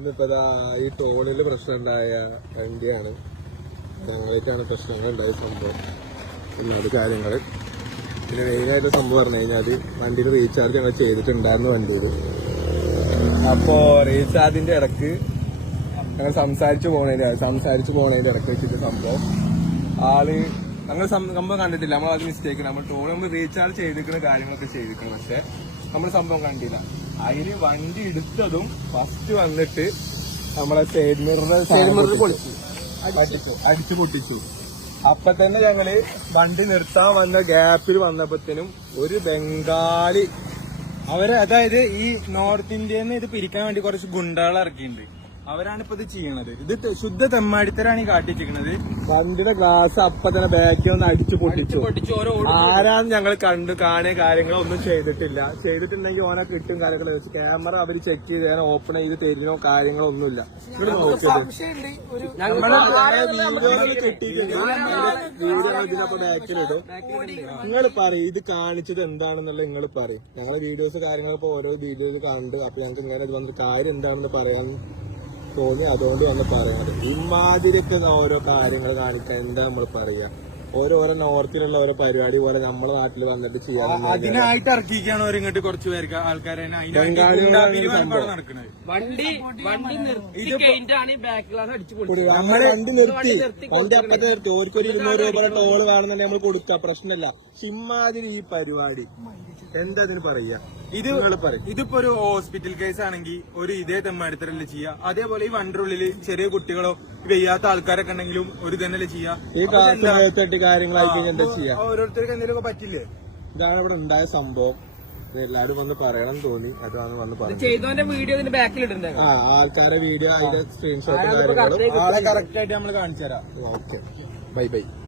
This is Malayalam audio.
ഇന്നിപ്പോ ഈ ടോളില് പ്രശ്നം ഉണ്ടായ വണ്ടിയാണ്. ഞങ്ങളേക്കാണ് പ്രശ്നങ്ങൾ ഉണ്ടായ സംഭവം. പിന്നെ അത് കാര്യങ്ങള് പിന്നെ മെയിനായിട്ട് സംഭവം പറഞ്ഞു കഴിഞ്ഞാല് വണ്ടിയിൽ റീചാർജ് ഞങ്ങൾ ചെയ്തിട്ടുണ്ടായിരുന്നു വണ്ടിയിൽ. അപ്പോ റീചാർജിന്റെ ഇടക്ക് ഞങ്ങൾ സംസാരിച്ചു പോണതിന്റെ ഇടക്ക് വെച്ചിട്ട് സംഭവം ഞങ്ങൾ സംഭവം കണ്ടിട്ടില്ല. നമ്മളത് മിസ്റ്റേക്ക് നമ്മൾ ടോൾ നമ്മൾ റീചാർജ് ചെയ്തിരിക്കുന്ന കാര്യങ്ങളൊക്കെ ചെയ്തിരിക്കണം. പക്ഷെ നമ്മൾ സംഭവം കണ്ടില്ല. അതിന് വണ്ടി എടുത്തതും ഫസ്റ്റ് വന്നിട്ട് നമ്മളെ സൈഡ് മിറർ അടിച്ചു പൊട്ടിച്ചു. അപ്പൊ തന്നെ ഞങ്ങള് വണ്ടി നിർത്താൻ വന്ന ഗ്യാപ്പിൽ വന്നപ്പോഴത്തേനും ഒരു ബംഗാളി അതായത് ഈ നോർത്ത് ഇന്ത്യന്ന് ഇത് പിരിക്കാൻ വേണ്ടി കുറച്ച് ഗുണ്ടകൾ ഇറക്കിയിട്ടുണ്ട്. അവരാണ് ഇപ്പൊ ഇത് ചെയ്യണത്. ഇത് ശുദ്ധ തെമ്മാടിത്തരാണ് ഈ കാട്ടിച്ചിരിക്കണത്. വണ്ടിയുടെ ഗ്ലാസ് അപ്പൊ തന്നെ ബാക്കിൽ ഒന്ന് അടിച്ചു പൊട്ടിച്ചു. ആരാന്ന് ഞങ്ങൾ കാണുക കാര്യങ്ങളൊന്നും ചെയ്തിട്ടുണ്ടെങ്കിൽ ഓനെ കിട്ടും കാര്യങ്ങൾ വെച്ച് ക്യാമറ അവര് ചെക്ക് ചെയ്ത് ഓപ്പൺ ചെയ്ത് തരുന്നോ കാര്യങ്ങളോ ഒന്നുമില്ല. ഇവിടെ നോക്കിയത് വീഡിയോ ഇതിനപ്പോ ബാക്കിലിടും. നിങ്ങൾ പറയും ഇത് കാണിച്ചത് എന്താണെന്നുള്ള നിങ്ങൾ പറയും. ഞങ്ങളെ വീഡിയോസ് കാര്യങ്ങളൊക്കെ ഓരോ വീഡിയോയിൽ കണ്ട് അപ്പൊ ഞങ്ങൾക്ക് ഇങ്ങനെ വന്നിട്ട് കാര്യം എന്താണെന്ന് പറയാൻ തോന്നി. അതുകൊണ്ട് വന്ന് പറയാറ് ഇമാതിരിയൊക്കെ ഓരോ കാര്യങ്ങൾ കാണിക്കാൻ എന്താ നമ്മൾ പറയാ. ഓരോരോ നോർത്തിലുള്ള ഓരോ പരിപാടി പോലെ നമ്മളെ നാട്ടിൽ വന്നിട്ട് ചെയ്യാൻ അതിനായിട്ട് ഇറക്കിക്കാണ് ഇങ്ങോട്ട് കുറച്ച് പേർക്ക് ആൾക്കാരെ നമ്മള് വണ്ടി നിർത്തി അപ്പത്തെ നിർത്തി ഓർക്കൊരു 200 രൂപ ടോള് വേണമെന്നുണ്ടെങ്കിൽ നമ്മൾ കൊടുത്ത പ്രശ്നമില്ല. ഇമാതിരി ഈ പരിപാടി എന്താ അതിന് പറയാ. ഇതിപ്പോ ഒരു ഹോസ്പിറ്റൽ കേസ് ആണെങ്കിൽ ഒരു ഇതേ തെമ്മാടിത്തരല്ലേ ചെയ്യാ. അതേപോലെ ഈ വണ്ടിയുള്ളില് ചെറിയ കുട്ടികളോ വെയ്യാത്ത ആൾക്കാരൊക്കെ ഉണ്ടെങ്കിലും ഒരു തന്നെയല്ലേ ചെയ്യാ. ഈ കാലത്ത് കാര്യങ്ങളായി എന്താ ചെയ്യാ. ഓരോരുത്തർക്ക് എന്തെങ്കിലുമൊക്കെ പറ്റില്ലേ. ഇതാണ് ഇവിടെ ഉണ്ടായ സംഭവം. എല്ലാരും വന്ന് പറയണം തോന്നി. അതാണ് വന്ന് പറഞ്ഞു. ചെയ്തോന്റെ വീഡിയോ ഇതിന്റെ ബാക്കിൽ ഇടണ്ടേ. ആൾക്കാരെ വീഡിയോ അതിന്റെ സ്ക്രീൻഷോട്ട് കാര്യങ്ങളും ആളെ കറക്റ്റ് ആയിട്ട് നമ്മൾ കാണിച്ചു തരാം. Okay bye.